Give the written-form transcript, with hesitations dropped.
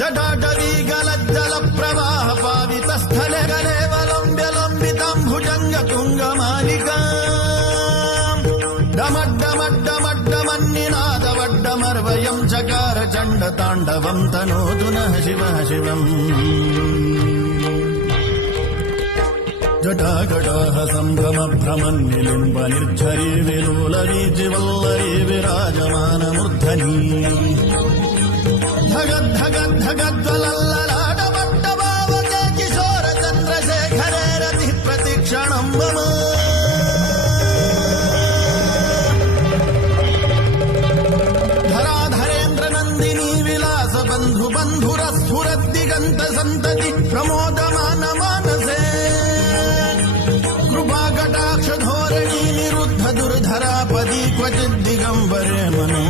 జటాటవీగలజ్జల ప్రవాహ పావిత స్థలే గలేవలంబ్య లంబితాంభుజంగ తుంగమాలికా డమడ్డమడ్డమడ్డమన్నినాదవడ్డమర్వయం చకార చండ తాండవం తనోతు నః శివః శివం జటాకటాహ సంభ్రమ భ్రమన్నిలింబ నిర్ఝరీ విలోల వీచివల్లరీ విరాజమానమూర్ధనీ ధగద్ధగద్ధగజ్వలల్లలాటమట్టభావకే కిశోర చంద్రశేఖరే రతి ప్రతిక్షణం మమ ధరాధరేంద్ర నందినీ విలాస బంధు బంధురస్ఫురద్దిగంత సంతతి ప్రమోదమాన మానసే కృపాకటాక్ష ధోరణీ నిరుద్ధ దుర్ధరాపదీ క్వచిద్ దిగంబరే మనో